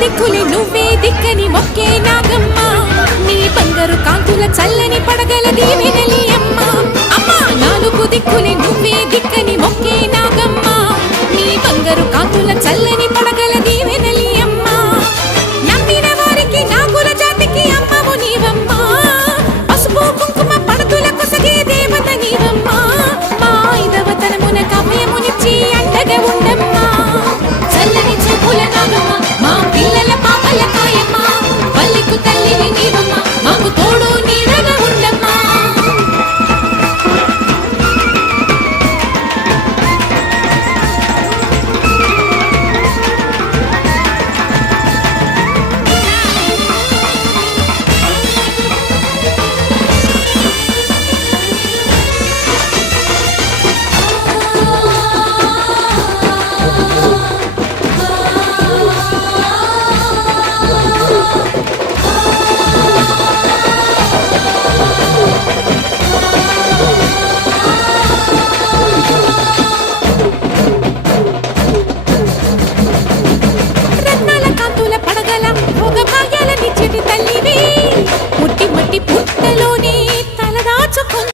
దిక్కులే నువ్వే దిక్కని మొక్కే నాగమ్మ నీ బంగారు కాంతుల చల్లని పడగల దీవెనలి అమ్మ అమ్మ నాలుగు దిక్కులే నువ్వే దిక్కని మొక్కే నాగమ్మ నీ బంగారు కాంతుల చల్లని పడగల దీవెనలి అమ్మ నమ్మిన వారికి నాగుల జాతికి అమ్మవు నీవమ్మ పసుపు కుంకుమ పడతుల కొసగే దేవత నీవమ్మ మా ఐదవతనమున కమయమునిచ్చి అండగా ఉండమ్మా చల్లని చూపుల నాగమ్మ మా పిల్లల పాపల కాయమ్మ పల్లెకు తల్లివి నీవమ్మ మాకు తోడు నీడగా ఉండమ్మా రత్నాల కాంతుల పడగల భోగ భాగ్యాల నిచ్చిటి తల్లి